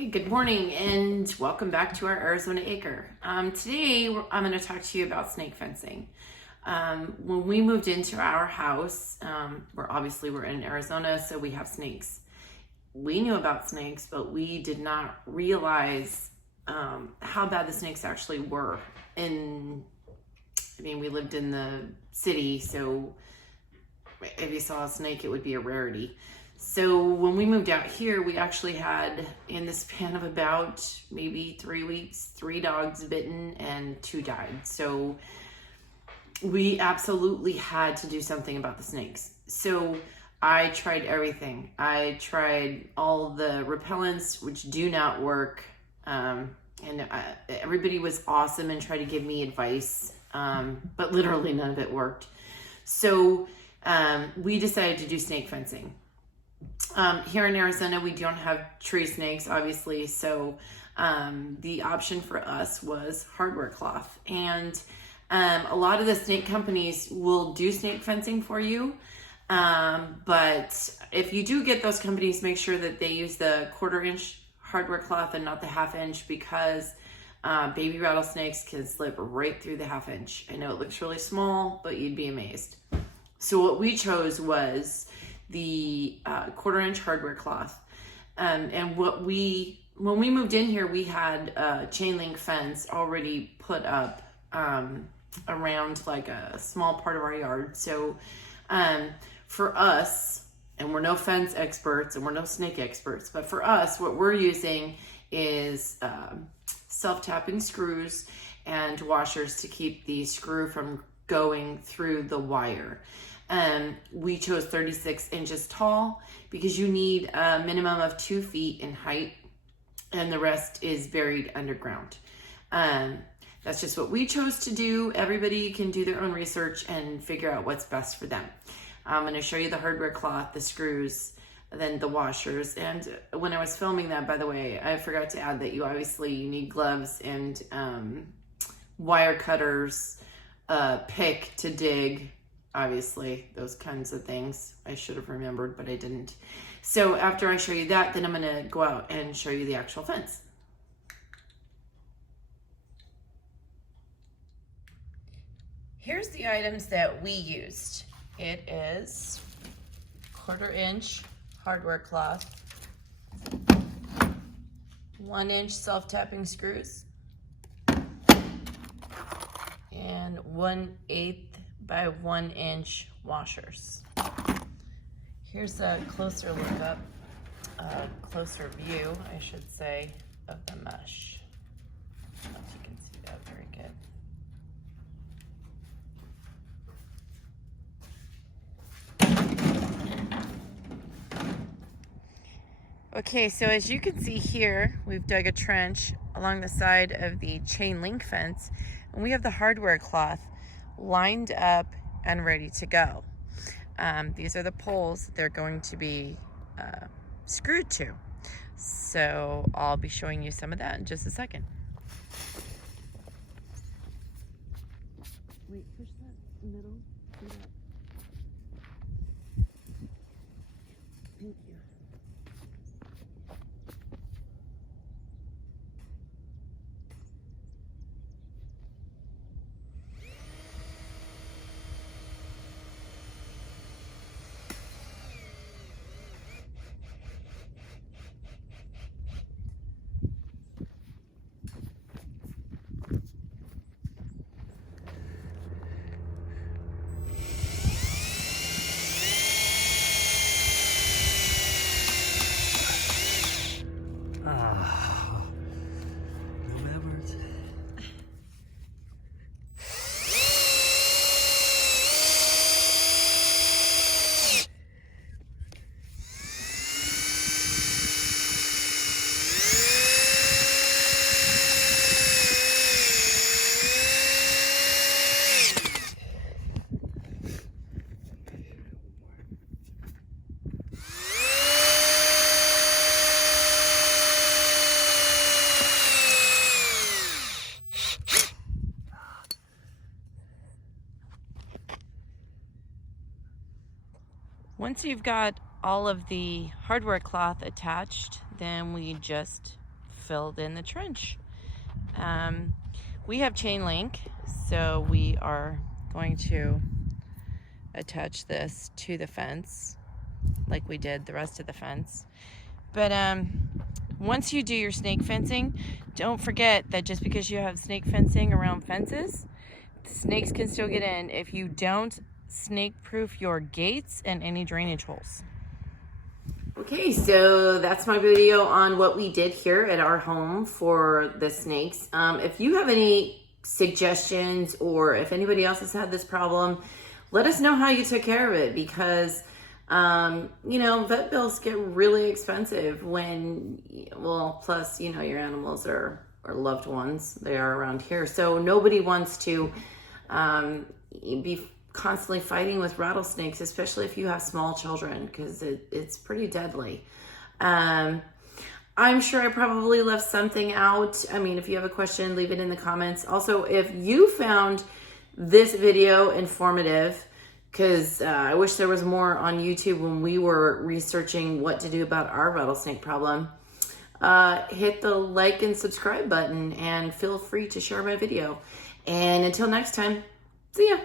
Hey, good morning and welcome back to our Arizona Acre. Today I'm going to talk to you about snake fencing. When we moved into our house, we're in Arizona, so we have snakes. We knew about snakes, but we did not realize how bad the snakes actually were. We lived in the city, so if you saw a snake, it would be a rarity. So when we moved out here, we actually had, in the span of about maybe 3 weeks, 3 dogs bitten and 2 died. So we absolutely had to do something about the snakes. So I tried everything. I tried all the repellents, which do not work. Everybody was awesome and tried to give me advice, but literally none of it worked. So we decided to do snake fencing. Here in Arizona, we don't have tree snakes, obviously, so the option for us was hardware cloth. And a lot of the snake companies will do snake fencing for you, but if you do get those companies, make sure that they use the 1/4 inch hardware cloth and not the 1/2 inch, because baby rattlesnakes can slip right through the 1/2 inch. I know it looks really small, but you'd be amazed. So what we chose was the 1/4 inch hardware cloth. And when we moved in here, we had a chain link fence already put up around like a small part of our yard. So for us, and we're no fence experts and we're no snake experts, but for us, what we're using is self-tapping screws and washers to keep the screw from going through the wire. We chose 36 inches tall because you need a minimum of 2 feet in height, and the rest is buried underground. That's just what we chose to do. Everybody can do their own research and figure out what's best for them. I'm going to show you the hardware cloth, the screws, then the washers. And when I was filming that, by the way, I forgot to add that you need gloves and wire cutters, pick to dig, obviously, those kinds of things. I should have remembered, but I didn't. So after I show you that, then I'm going to go out and show you the actual fence. Here's the items that we used. It is 1/4 inch hardware cloth, 1 inch self-tapping screws, and 1/8 by 1 inch washers. Here's a closer look up, closer view, I should say, of the mesh. I don't know if you can see that very good. Okay, so as you can see here, we've dug a trench along the side of the chain link fence, and we have the hardware cloth lined up and ready to go. These are the poles they're going to be screwed to. So I'll be showing you some of that in just a second. Wait, push that middle. Do that. Thank you. Once you've got all of the hardware cloth attached, then we just filled in the trench. We have chain link, so we are going to attach this to the fence like we did the rest of the fence. But once you do your snake fencing, don't forget that just because you have snake fencing around fences, snakes can still get in if you don't snake proof your gates and any drainage holes. Okay, so that's my video on what we did here at our home for the snakes. If you have any suggestions, or if anybody else has had this problem, let us know how you took care of it, because vet bills get really expensive when, well, plus, your animals are loved ones. They are around here. So nobody wants to be constantly fighting with rattlesnakes, especially if you have small children, because it's pretty deadly. I'm sure I probably left something out. I mean, if you have a question, leave it in the comments. Also, if you found this video informative, because I wish there was more on YouTube when we were researching what to do about our rattlesnake problem, hit the like and subscribe button, and feel free to share my video. And until next time, see ya.